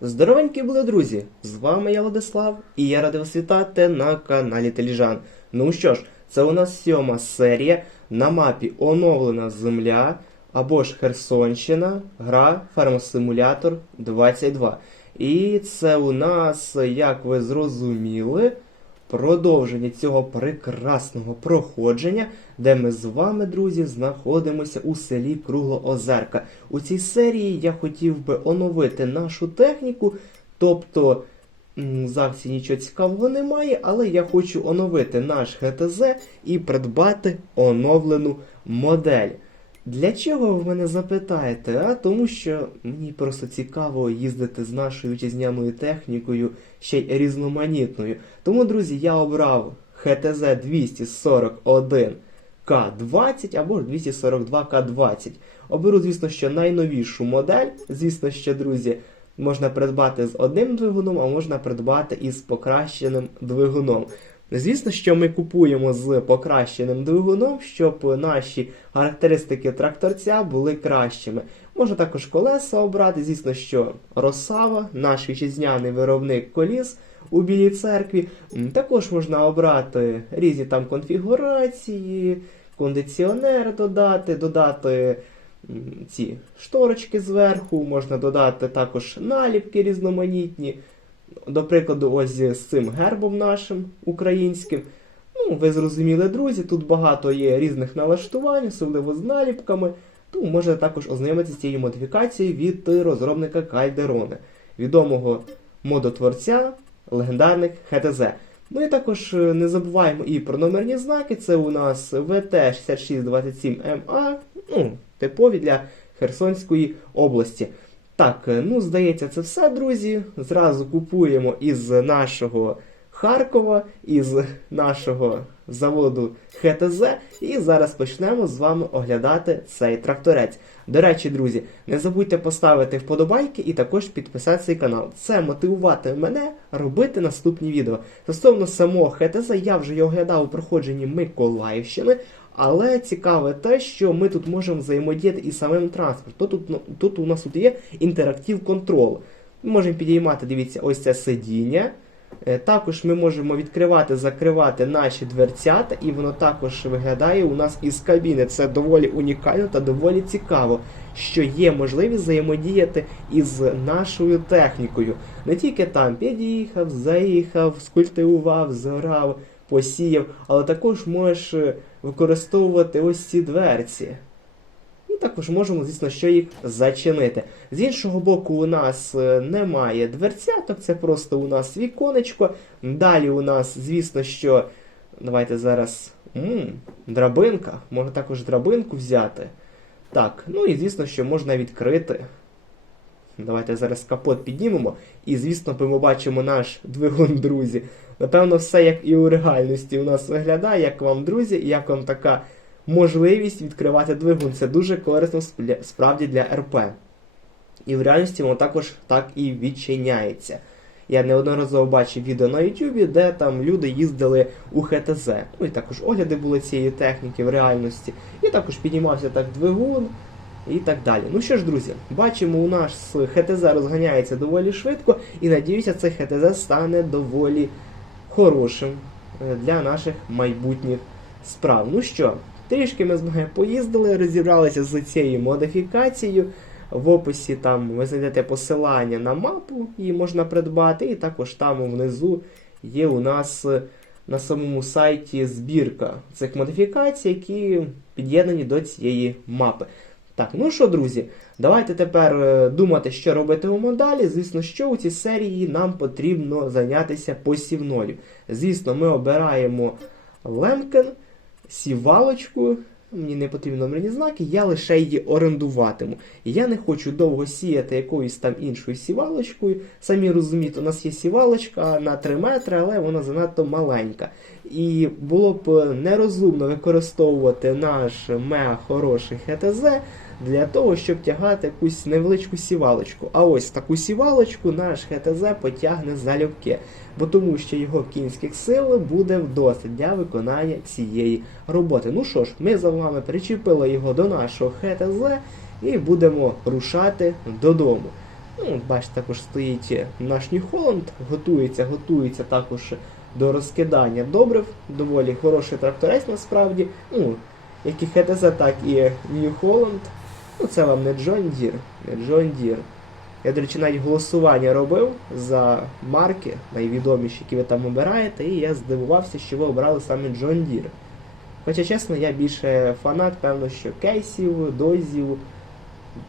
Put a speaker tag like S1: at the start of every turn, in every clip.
S1: Здоровенькі були, друзі! З вами я Владислав, і я радий вас вітати на каналі Теліжан. Ну що ж, це у нас сьома серія на мапі Оновлена Земля або ж Херсонщина, гра Фармосимулятор 22. І це у нас, як ви зрозуміли, продовження цього прекрасного проходження, де ми з вами, друзі, знаходимося у селі Круглоозерка. У цій серії я хотів би оновити нашу техніку, тобто м, акції нічого цікавого немає, але я хочу оновити наш ГТЗ і придбати оновлену модель. Для чого ви мене запитаєте? А тому що мені просто цікаво їздити з нашою вітчизняною технікою, ще й різноманітною. Тому, друзі, я обрав ХТЗ 241 К20 або ж 242 К20. Оберу, звісно, що найновішу модель. Звісно, що, друзі, можна придбати з одним двигуном, а можна придбати із покращеним двигуном. Звісно, що ми купуємо з покращеним двигуном, щоб наші характеристики тракторця були кращими. Можна також колеса обрати, звісно, що Росава, наш вітчизняний виробник коліс у Білій церкві. Також можна обрати різні там конфігурації, кондиціонер додати, додати ці шторочки зверху, можна додати також наліпки різноманітні. До прикладу, ось з цим гербом нашим українським. Ну, ви зрозуміли, друзі, тут багато є різних налаштувань, особливо з наліпками. Тому можете також ознайомитися з цією модифікацією від розробника Кальдероне, відомого модотворця легендарних ХТЗ. Ну і також е, не забуваємо і про номерні знаки. Це у нас ВТ-6627МА, ну, типові для Херсонської області. Так, е, ну здається, це все, друзі. Зразу купуємо із нашого Харкова, із нашого заводу ХТЗ. І зараз почнемо з вами оглядати цей тракторець. До речі, друзі, не забудьте поставити вподобайки і також підписати цей канал. Це мотивуватиме мене робити наступні відео. Стосовно самого ХТЗ, я вже його оглядав у проходженні Миколаївщини. Але цікаве те, що ми тут можемо взаємодіяти із самим транспортом. Тут, ну, тут у нас тут є інтерактив контрол. Ми можемо підіймати, дивіться, ось це сидіння. Е, Також ми можемо відкривати, закривати наші дверцята, і воно також виглядає у нас із кабіни. Це доволі унікально та доволі цікаво, що є можливість взаємодіяти із нашою технікою. Не тільки там під'їхав, заїхав, скультивував, зорав, посіяв, але також можеш е, використовувати ось ці дверці. І також можемо, звісно, що їх зачинити. З іншого боку, у нас е, немає дверцяток, це просто у нас віконечко. Далі у нас, звісно, що. Давайте зараз. м драбинка. Можна також драбинку взяти. Так, ну і звісно, що можна відкрити. Давайте зараз капот піднімемо. І, звісно, ми бачимо наш двигун, друзі. Напевно, все як і у реальності у нас виглядає, як вам, друзі, і як вам така можливість відкривати двигун. Це дуже корисно справді для РП. І в реальності воно також так і відчиняється. Я неодноразово бачив відео на YouTube, де там люди їздили у ХТЗ. Ну і також огляди були цієї техніки в реальності. І також піднімався так двигун і так далі. Ну що ж, друзі, бачимо, у нас ХТЗ розганяється доволі швидко, і надіюся, цей ХТЗ стане доволі хорошим е, для наших майбутніх справ. Ну що, трішки ми з вами поїздили, розібралися з цією модифікацією. В описі там ви знайдете посилання на мапу, її можна придбати, і також там внизу є у нас е, на самому сайті збірка цих модифікацій, які під'єднані до цієї мапи. Так, ну що, друзі, давайте тепер е, думати, що робити у далі. Звісно, що у цій серії нам потрібно зайнятися посівною. Звісно, ми обираємо лемкен, сівалочку. Мені не потрібні номерні знаки, я лише її орендуватиму. Я не хочу довго сіяти якоюсь там іншою сівалочкою. Самі розумієте, у нас є сівалочка на 3 метри, але вона занадто маленька. І було б нерозумно використовувати наш мега хороший ХТЗ для того, щоб тягати якусь невеличку сівалочку. А ось таку сівалочку наш ХТЗ потягне залюбки, бо тому що його кінських сил буде вдосталь для виконання цієї роботи. Ну що ж, ми за вами причепили його до нашого ХТЗ і будемо рушати додому. Ну, бачите, також стоїть наш Holland, готується, готується також до розкидання добрив. Доволі хороший тракторець насправді. Ну, як і ХТЗ, так і Holland. Ну, це вам не John Deere, не John Deere. Я, до речі, навіть голосування робив за марки, найвідоміші, які ви там обираєте, і я здивувався, що ви обрали саме John Deere. Хоча, чесно, я більше фанат, певно, що кейсів, дойзів,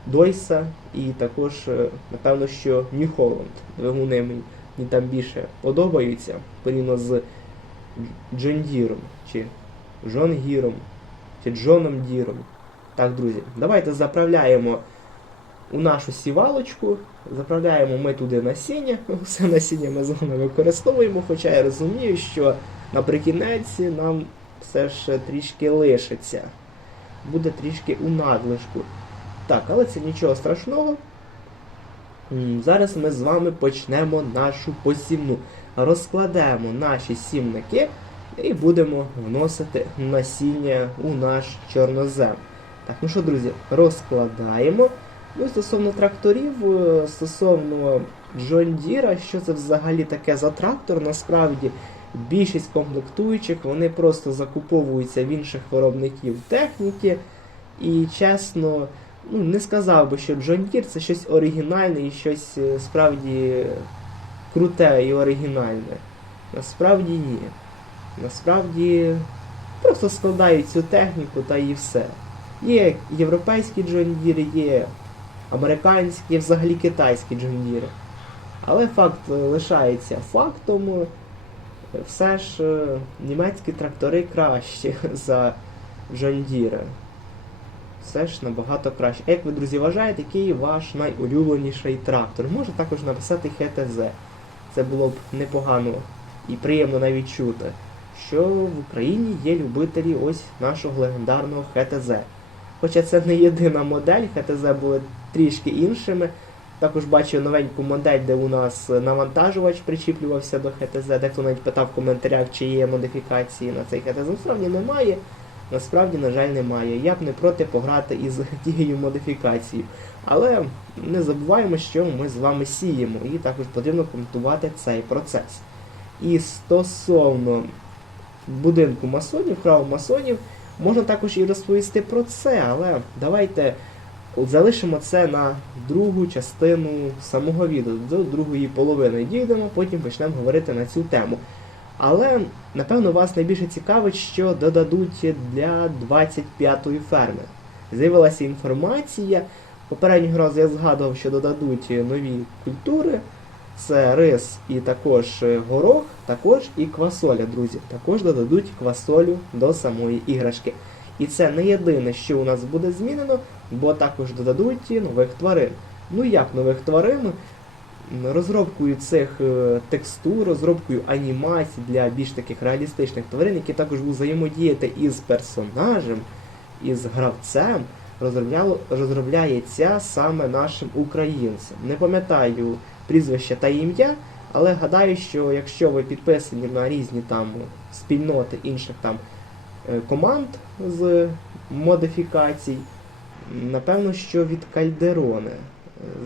S1: Дойса і також, е, напевно, що New Holland. Двигуни мені там більше подобаються порівняно з Джон Діром, чи Джон Гіром, чи Джоном Діром. Так, друзі, давайте заправляємо у нашу сівалочку. Заправляємо ми туди насіння. Все насіння ми з вами використовуємо, хоча я розумію, що наприкінець нам все ж трішки лишиться. Буде трішки у надлишку. Так, але це нічого страшного. Зараз ми з вами почнемо нашу посівну. Розкладемо наші сімники і будемо вносити насіння у наш чорнозем. Так, ну що, друзі, розкладаємо. Ну і стосовно тракторів, е, стосовно John Deere, що це взагалі таке за трактор, насправді більшість комплектуючих вони просто закуповуються в інших виробників техніки. І чесно, ну не сказав би, що John Deere це щось оригінальне і щось е, справді круте і оригінальне. Насправді ні. Насправді просто складають цю техніку та і все. Є європейські Deere, є американські, є взагалі китайські Deere. Але факт лишається фактом. Все ж е, німецькі трактори кращі за Deere. Все ж набагато краще. Як ви, друзі, вважаєте, який ваш найулюбленіший трактор? Може також написати ХТЗ. Це було б непогано і приємно навіть чути, що в Україні є любителі ось нашого легендарного ХТЗ. Хоча це не єдина модель, ХТЗ були трішки іншими. Також бачив новеньку модель, де у нас навантажувач причіплювався до ХТЗ. Дехто навіть питав в коментарях, чи є модифікації на цей ХТЗ. Насправді немає. Насправді, на жаль, немає. Я б не проти пограти із тією модифікацією. Але не забуваємо, що ми з вами сіємо, і також потрібно коментувати цей процес. І стосовно будинку масонів, храму масонів, можна також і розповісти про це, але давайте залишимо це на другу частину самого відео, до другої половини дійдемо, потім почнемо говорити на цю тему. Але, напевно, вас найбільше цікавить, що додадуть для 25-ї ферми. З'явилася інформація. Попереднього разу я згадував, що додадуть нові культури. Це рис і також е, горох, також і квасоля, друзі. Також додадуть квасолю до самої іграшки. І це не єдине, що у нас буде змінено, бо також додадуть нових тварин. Ну як нових тварин? Розробкою цих е, текстур, розробкою анімацій для більш таких реалістичних тварин, які також взаємодіяти із персонажем, із гравцем, розробляється саме нашим українцем. Не пам'ятаю прізвище та ім'я, але гадаю, що якщо ви підписані на різні там спільноти інших там е, команд з модифікацій, напевно, що від Кальдероне. Е,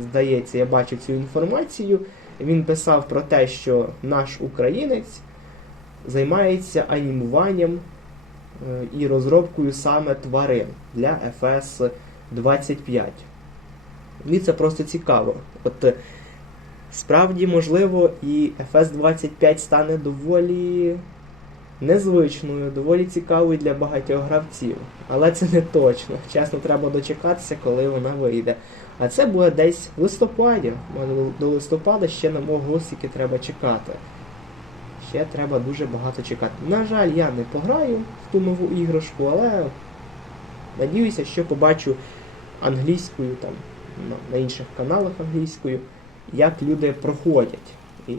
S1: Здається, я бачив цю інформацію. Він писав про те, що наш українець займається анімуванням е, і розробкою саме тварин для FS 25. Мені це просто цікаво. От справді, можливо, і FS 25 стане доволі незвичною, доволі цікавою для багатьох гравців. Але це не точно. Чесно, треба дочекатися, коли вона вийде. А це буде десь в листопаді. До листопада ще на мого госіки треба чекати. Ще треба дуже багато чекати. На жаль, я не пограю в ту нову іграшку, але надіюся, що побачу англійською там на інших каналах англійською, як люди проходять. І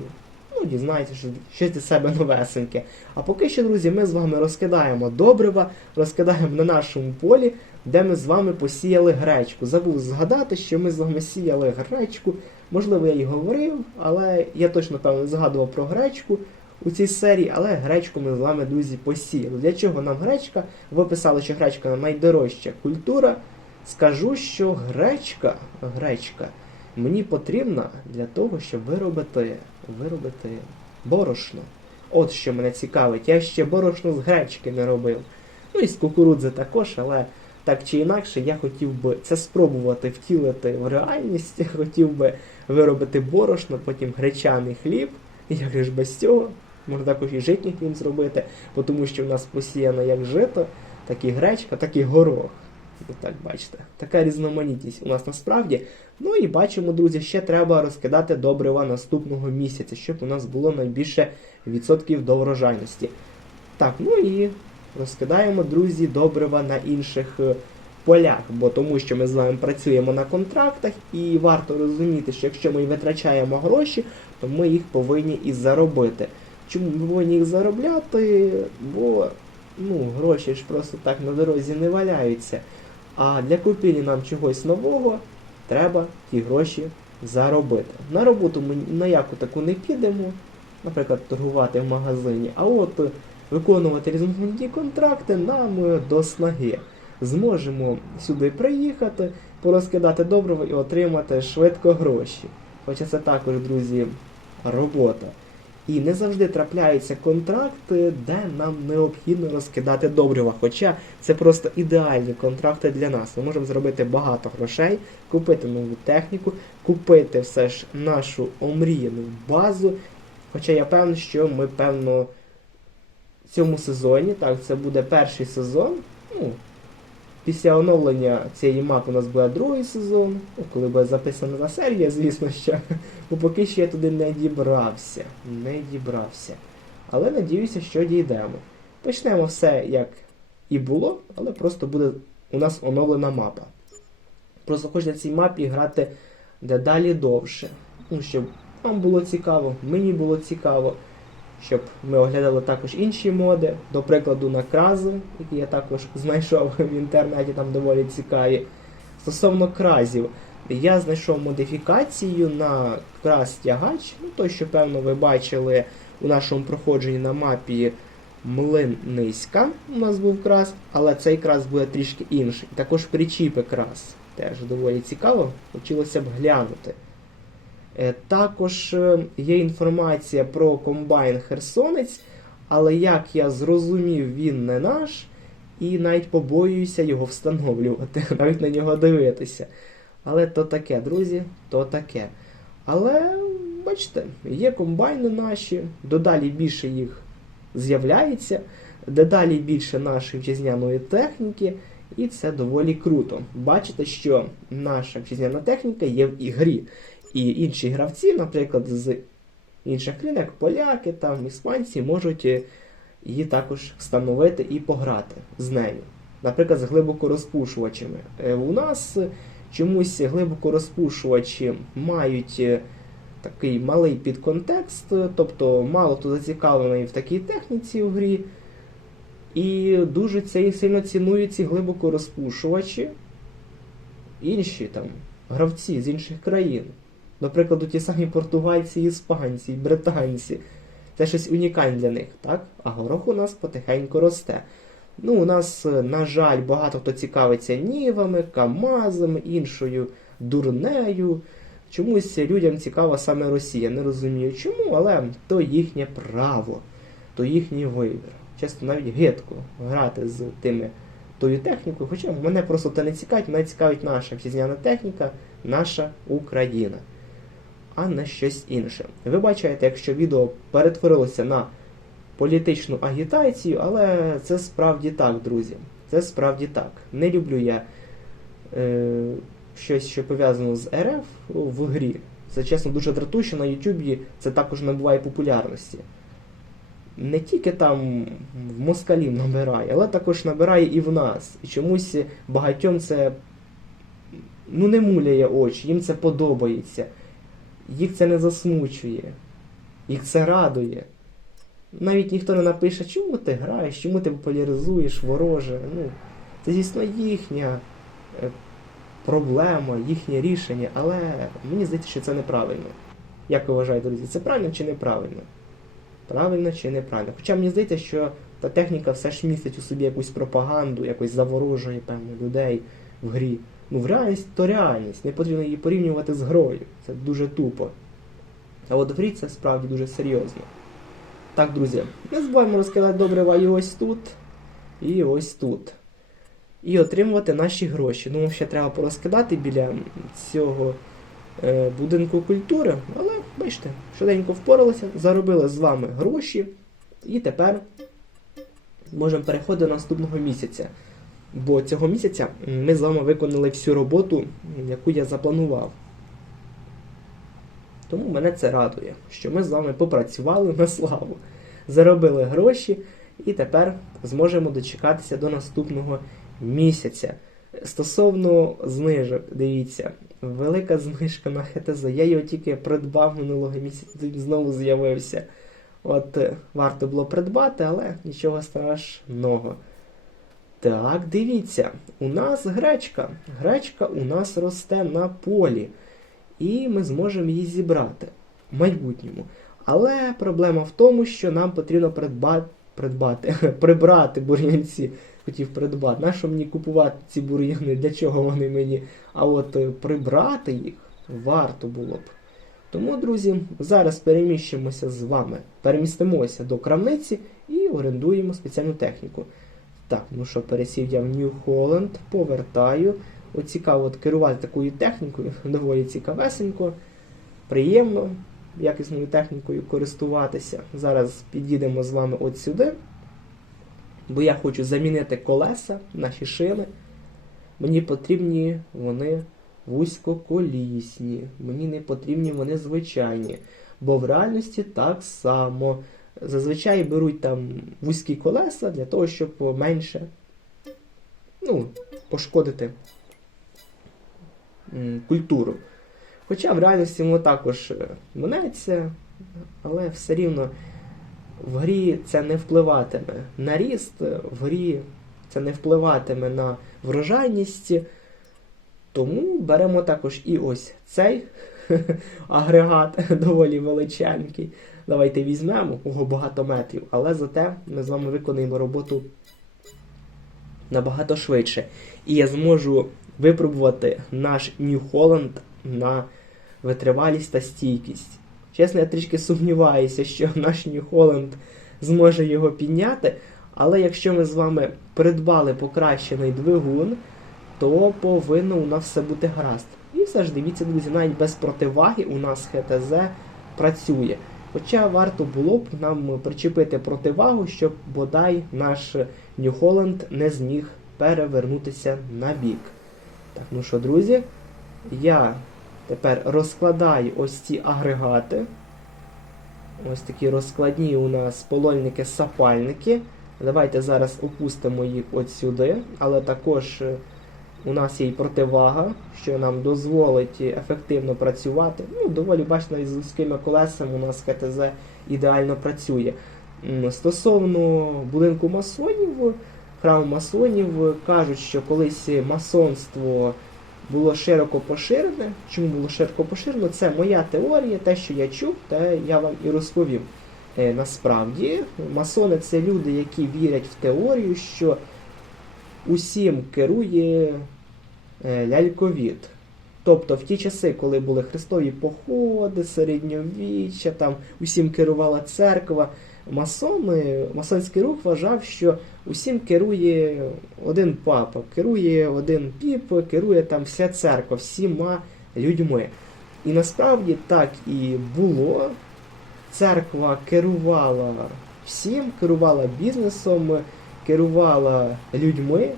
S1: ну, дізнаються, що щось для себе новесеньке. А поки що, друзі, ми з вами розкидаємо добрива, розкидаємо на нашому полі, де ми з вами посіяли гречку. Забув згадати, що ми з вами сіяли гречку. Можливо, я й говорив, але я точно певно згадував про гречку у цій серії, але гречку ми з вами, друзі, посіяли. Для чого нам гречка? Ви писали, що гречка найдорожча культура. Скажу, що гречка, гречка мені потрібна для того, щоб виробити, виробити борошно. От що мене цікавить. Я ще борошно з гречки не робив. Ну і з кукурудзи також, але так чи інакше, я хотів би це спробувати втілити в реальність. Хотів би виробити борошно, потім гречаний хліб. Як ж без цього? Можна також і житній хліб зробити, тому що в нас посіяно як жито, так і гречка, так і горох. Так бачите, така різноманітність у нас насправді. Ну і бачимо, друзі, ще треба розкидати добрива наступного місяця, щоб у нас було найбільше відсотків до врожайності. Так, ну і розкидаємо, друзі, добрива на інших е, полях, бо тому що ми з вами працюємо на контрактах, і варто розуміти, що якщо ми витрачаємо гроші, то ми їх повинні і заробити. Чому ми повинні їх заробляти? Бо ну, гроші ж просто так на дорозі не валяються. А для купівлі нам чогось нового треба ті гроші заробити. На роботу ми на яку таку не підемо, наприклад, торгувати в магазині, а от виконувати різноманітні контракти нам е, до снаги. Зможемо сюди приїхати, порозкидати добриво і отримати швидко гроші. Хоча це також, друзі, робота. І не завжди трапляються контракти, де нам необхідно розкидати добрива. Хоча це просто ідеальні контракти для нас. Ми можемо зробити багато грошей, купити нову техніку, купити все ж нашу омріяну базу. Хоча я певний, що ми, певно, в цьому сезоні, так, це буде перший сезон. Ну, після оновлення цієї мапи у нас буде другий сезон, коли буде записана на серія, звісно, що. Бо поки що я туди не дібрався. Не дібрався. Але надіюся, що дійдемо. Почнемо все як і було, але просто буде у нас оновлена мапа. Просто хочу на цій мапі грати дедалі довше. Ну, щоб вам було цікаво, мені було цікаво, щоб ми оглядали також інші моди, до прикладу, на крази, які я також знайшов в інтернеті, там доволі цікаві. Стосовно кразів, я знайшов модифікацію на крас тягач, ну той, що певно ви бачили у нашому проходженні на мапі Млин Низька. У нас був крас, але цей крас буде трішки інший. Також причіпи крас. Теж доволі цікаво, хотілося б глянути. Е, Також е, є інформація про комбайн Херсонець, але як я зрозумів, він не наш, і навіть побоююся його встановлювати, навіть на нього дивитися. Але то таке, друзі, то таке. Але, бачите, є комбайни наші, дедалі більше їх з'являється, дедалі більше нашої вітчизняної техніки, і це доволі круто. Бачите, що наша вітчизняна техніка є в ігрі. І інші гравці, наприклад, з інших країн, як поляки, там, іспанці, можуть е, її також встановити і пограти з нею. Наприклад, з глибокорозпушувачами. Е, У нас чомусь глибокорозпушувачі мають е, такий малий підконтекст, тобто мало хто зацікавлений в такій техніці у грі. І дуже це сильно цінують ці глибокорозпушувачі. Інші там гравці з інших країн. До прикладу, ті самі португальці, іспанці, британці. Це щось унікальне для них, так? А горох у нас потихеньку росте. Ну, у нас, е, на жаль, багато хто цікавиться нівами, камазами, іншою дурнею. Чомусь людям цікава саме Росія. Не розумію чому, але то їхнє право, то їхній вибір. Часто навіть гидко грати з тими тою технікою. Хоча мене просто це не цікавить, мене цікавить наша вітчизняна техніка, наша Україна, а не щось інше. Ви бачите, якщо відео перетворилося на політичну агітацію, але це справді так, друзі. Це справді так. Не люблю я е, щось, що пов'язано з РФ в грі. Це чесно дуже дратує, що на Ютубі це також набуває популярності. Не тільки там в москалів набирає, але також набирає і в нас. І чомусь багатьом це ну, не муляє очі, їм це подобається. Їх це не засмучує, їх це радує. Навіть ніхто не напише, чому ти граєш, чому ти популяризуєш вороже. Ну, це, звісно, їхня е, проблема, їхнє рішення, але мені здається, що це неправильно. Як ви вважаєте, друзі, це правильно чи неправильно? Правильно чи неправильно? Хоча мені здається, що та техніка все ж містить у собі якусь пропаганду, якось заворожує, певно, людей в грі. Ну, в реальність то реальність. Не потрібно її порівнювати з грою. Це дуже тупо. А от в це справді дуже серйозно. Так, друзі, не забуваємо розкидати добрива і ось тут, і ось тут. І отримувати наші гроші. Ну, ще треба порозкидати біля цього е, будинку культури, але бачите, швиденько впоралися, заробили з вами гроші, і тепер можемо переходити до наступного місяця. Бо цього місяця ми з вами виконали всю роботу, яку я запланував. Тому мене це радує, що ми з вами попрацювали на славу, заробили гроші і тепер зможемо дочекатися до наступного місяця. Стосовно знижок, дивіться, велика знижка на ХТЗ. Я його тільки придбав минулого місяця, він знову з'явився. От варто було придбати, але нічого страшного. Так, дивіться, у нас гречка. Гречка у нас росте на полі. І ми зможемо її зібрати в майбутньому. Але проблема в тому, що нам потрібно придбати, придбати, прибрати бур'янці. Хотів придбати. Нащо мені купувати ці бур'яни? Для чого вони мені? А от е, прибрати їх варто було б. Тому, друзі, зараз переміщимося з вами, перемістимося до крамниці і орендуємо спеціальну техніку. Так, ну що, пересів я в Нью Холланд, повертаю. От цікаво от керувати такою технікою, доволі цікавесенько, приємно якісною технікою користуватися. Зараз під'їдемо з вами от сюди, бо я хочу замінити колеса, наші шини. Мені потрібні вони вузькоколісні, мені не потрібні вони звичайні. Бо в реальності так само. Зазвичай беруть там вузькі колеса для того, щоб менше ну, пошкодити культуру. Хоча в реальності воно також е, минеться, але все рівно в грі це не впливатиме на ріст, е, в грі це не впливатиме на врожайність. Тому беремо також і ось цей агрегат доволі величенький. Давайте візьмемо, ого, багато метрів, але зате ми з вами виконуємо роботу набагато швидше. І я зможу випробувати наш New Holland на витривалість та стійкість. Чесно, я трішки сумніваюся, що наш New Holland зможе його підняти. Але якщо ми з вами придбали покращений двигун, то повинно у нас все бути гаразд. І все ж дивіться, друзі, навіть без противаги у нас ХТЗ працює. Хоча варто було б нам причепити противагу, щоб бодай наш Holland не зміг перевернутися на бік. Так, ну що, друзі, я тепер розкладаю ось ці агрегати. Ось такі розкладні у нас полольники-сапальники. Давайте зараз опустимо їх от сюди, але також е, у нас є і противага, що нам дозволить ефективно працювати. Ну, доволі бачно, із вузькими колесами у нас ХТЗ ідеально працює. Стосовно будинку масонів, храму масонів, кажуть, що колись масонство було широко поширене. Чому було широко поширено? Це моя теорія, те, що я чув, те я вам і розповів. Е, насправді, масони це люди, які вірять в теорію, що усім керує е, ляльковід. Тобто в ті часи, коли були хрестові походи, середньовіччя, там усім керувала церква, масони, масонський рух вважав, що усім керує один папа, керує один піп, керує там вся церква, всіма людьми. І насправді так і було. Церква керувала всім, керувала бізнесом, керувала людьми,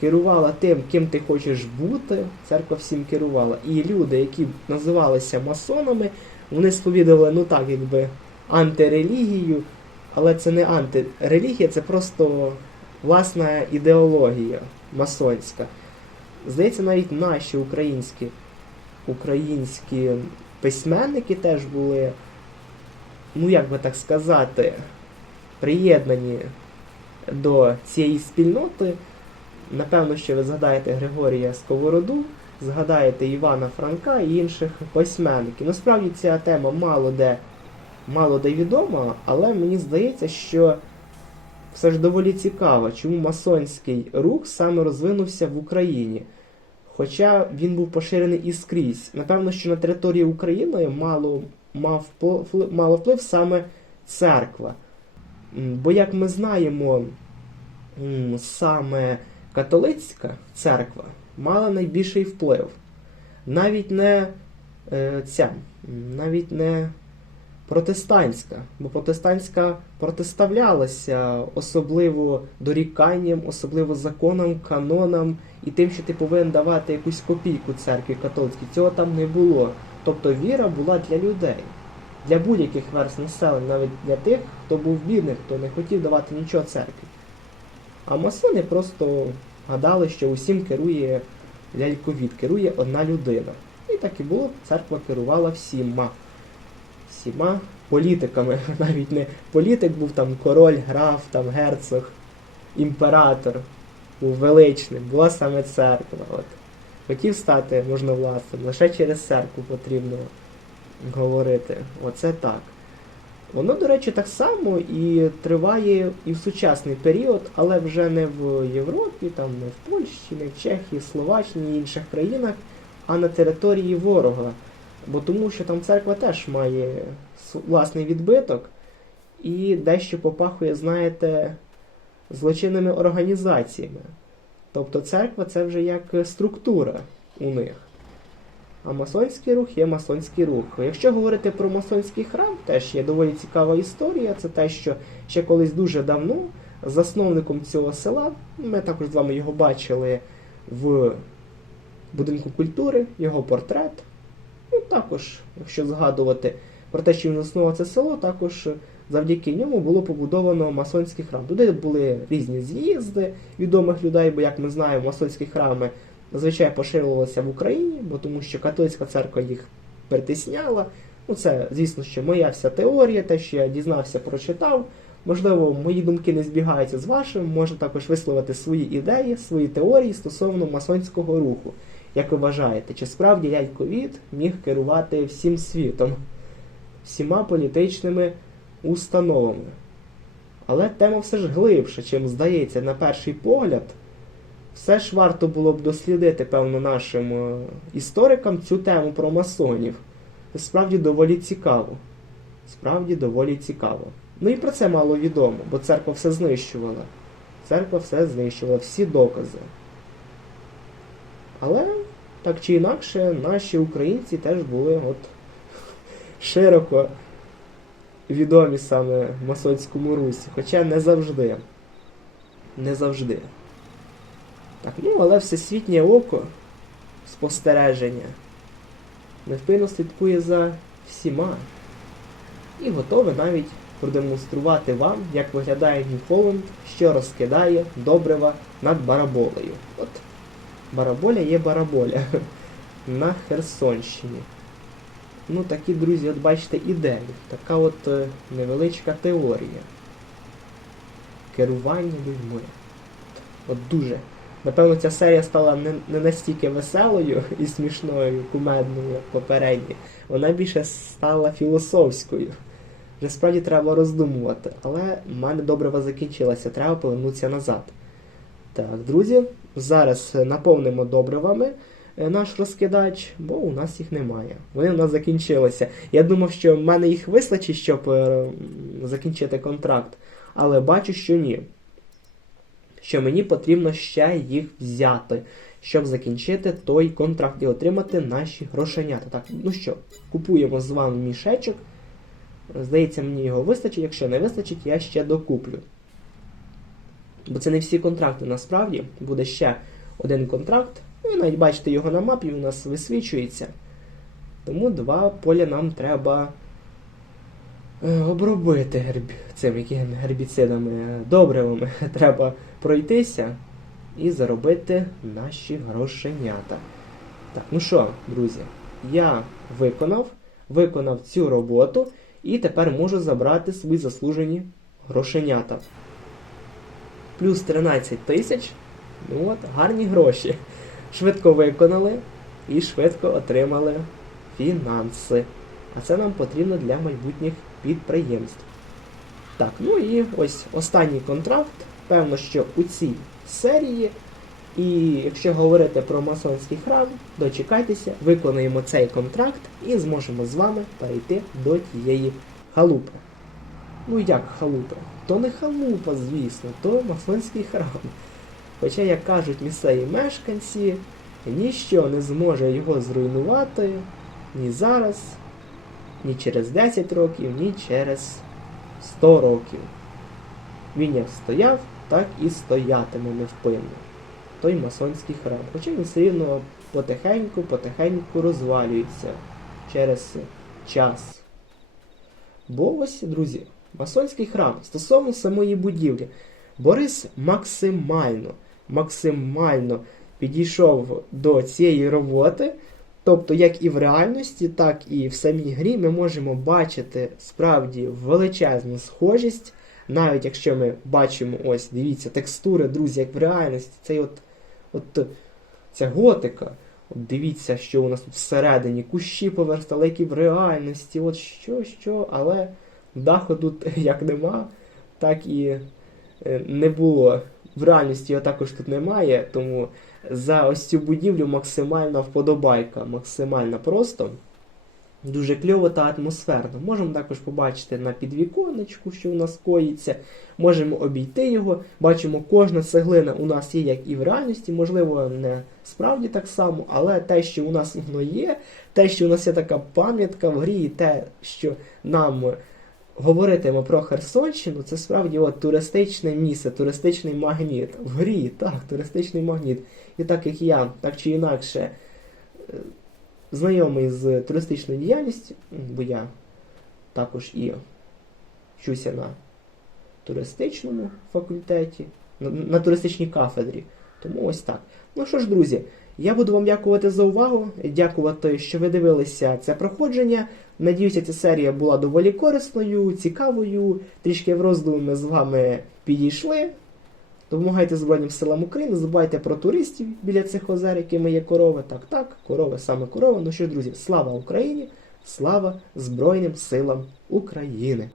S1: керувала тим, ким ти хочеш бути. Церква всім керувала. І люди, які називалися масонами, вони сповідували, ну так, якби антирелігію, але це не антирелігія, це просто власна ідеологія масонська. Здається, навіть наші українські, українські письменники теж були ну як би так сказати, приєднані до цієї спільноти. Напевно, що ви згадаєте Григорія Сковороду, згадаєте Івана Франка і інших письменників. Насправді ця тема мало де, мало де відома, але мені здається, що все ж доволі цікаво, чому масонський рух саме розвинувся в Україні. Хоча він був поширений і скрізь. Напевно, що на території України мало, мав, мало вплив саме церква. Бо, як ми знаємо, саме католицька церква мала найбільший вплив. Навіть не е, ця, навіть не протестантська, бо протестантська протиставлялася особливо доріканням, особливо законам, канонам і тим, що ти повинен давати якусь копійку церкві католицькій. Цього там не було. Тобто віра була для людей, для будь-яких верст населення, навіть для тих, хто був бідним, хто не хотів давати нічого церкві. А масони просто гадали, що усім керує ляльковід, керує одна людина. І так і було, церква керувала всіма. Всіма політиками. Навіть не політик був там король, граф, там герцог, імператор, був величним, була саме церква. От. Хотів стати можновладцем, лише через церкву потрібно говорити. Оце так. Воно, до речі, так само і триває і в сучасний період, але вже не в Європі, там не в Польщі, не в Чехії, Словаччині і інших країнах, а на території ворога. Бо тому що там церква теж має власний відбиток і дещо попахує, знаєте, злочинними організаціями. Тобто церква це вже як структура у них. А масонський рух є масонський рух. Якщо говорити про масонський храм, теж є доволі цікава історія. Це те, що ще колись дуже давно засновником цього села, ми також з вами його бачили в будинку культури, його портрет. Ну, також, якщо згадувати про те, що він заснував це село, також завдяки ньому було побудовано масонський храм. Туди були різні з'їзди відомих людей, бо, як ми знаємо, масонські храми зазвичай поширювалися в Україні, бо тому що католицька церква їх притисняла. Ну, це, звісно, що моя вся теорія, те, що я дізнався, прочитав. Можливо, мої думки не збігаються з вашими, можна також висловити свої ідеї, свої теорії стосовно масонського руху. Як ви вважаєте, чи справді ляльковід міг керувати всім світом, всіма політичними установами? Але тема все ж глибша, чим здається на перший погляд. Все ж варто було б дослідити, певно, нашим е, історикам цю тему про масонів. Це справді доволі цікаво. Справді доволі цікаво. Ну і про це мало відомо, бо церква все знищувала. Церква все знищувала, всі докази. Але, так чи інакше, наші українці теж були от широко відомі саме масонському русі. Хоча не завжди. Не завжди. Так, ну, але всесвітнє око спостереження невпинно слідкує за всіма і готове навіть продемонструвати вам, як виглядає Ньюфоланд, що розкидає добрива над бараболею. От бараболя є бараболя на Херсонщині. Ну, такі, друзі, от бачите, ідеї. Така от е, невеличка теорія. Керування людьми. От дуже. Напевно, ця серія стала не, не настільки веселою і смішною, кумедною, як попередні. Вона більше стала філософською. Вже справді треба роздумувати. Але в мене добрива закінчилася, треба повернутися назад. Так, друзі, зараз наповнимо добривами е, наш розкидач, бо у нас їх немає. Вони у нас закінчилися. Я думав, що в мене їх вистачить, щоб е, закінчити контракт, але бачу, що ні. Що мені потрібно ще їх взяти, щоб закінчити той контракт і отримати наші грошенята. Так, ну що, купуємо з вами мішечок. Здається, мені його вистачить. Якщо не вистачить, я ще докуплю. Бо це не всі контракти насправді. Буде ще один контракт. Ви навіть бачите його на мапі, він у нас висвічується. Тому два поля нам треба е, обробити герб... цими які гербіцидами, добривами. Треба пройтися і заробити наші грошенята. Так, ну що, друзі, я виконав, виконав цю роботу і тепер можу забрати свої заслужені грошенята. Плюс 13 тисяч. Ну от, гарні гроші. Швидко виконали і швидко отримали фінанси. А це нам потрібно для майбутніх підприємств. Так, ну і ось останній контракт. Певно, що у цій серії І якщо говорити про масонський храм, дочекайтеся, виконуємо цей контракт і зможемо з вами перейти до тієї халупи. Ну як халупа? То не халупа, звісно, то масонський храм. Хоча, як кажуть місцеві мешканці, ніщо не зможе його зруйнувати ні зараз, ні через 10 років, ні через 100 років. Він як стояв, так і стоятиме невпинно. Той масонський храм. Хоча він все рівно потихеньку, потихеньку розвалюється через час. Бо ось, друзі, масонський храм стосовно самої будівлі. Борис максимально, максимально підійшов до цієї роботи. Тобто, як і в реальності, так і в самій грі ми можемо бачити справді величезну схожість. Навіть якщо ми бачимо, ось, дивіться, текстури, друзі, як в реальності, цей от, от ця готика. От дивіться, що у нас тут всередині, кущі поверстали, як і в реальності, от що, що, але даху тут як нема, так і е, не було. В реальності його також тут немає, тому за ось цю будівлю максимальна вподобайка, максимально просто. Дуже кльово та атмосферно. Можемо також побачити на підвіконечку, що у нас коїться. Можемо обійти його. Бачимо, кожна цеглина у нас є, як і в реальності, можливо, не справді так само, але те, що у нас воно є, те, що у нас є така пам'ятка в грі, і те, що нам говоритиме про Херсонщину, це справді от, туристичне місце, туристичний магніт. В грі, так, туристичний магніт. І так як я, так чи інакше, е, знайомий з туристичною діяльністю, бо я також і вчуся на туристичному факультеті, на, на туристичній кафедрі. Тому ось так. Ну що ж, друзі, я буду вам дякувати за увагу, дякувати, що ви дивилися це проходження. Надіюся, ця серія була доволі корисною, цікавою. Трішки в роздумі ми з вами підійшли. Допомагайте Збройним силам України, забувайте про туристів біля цих озер, якими є корови. Так, так, корови, саме корова. Ну що, друзі, слава Україні! Слава Збройним силам України!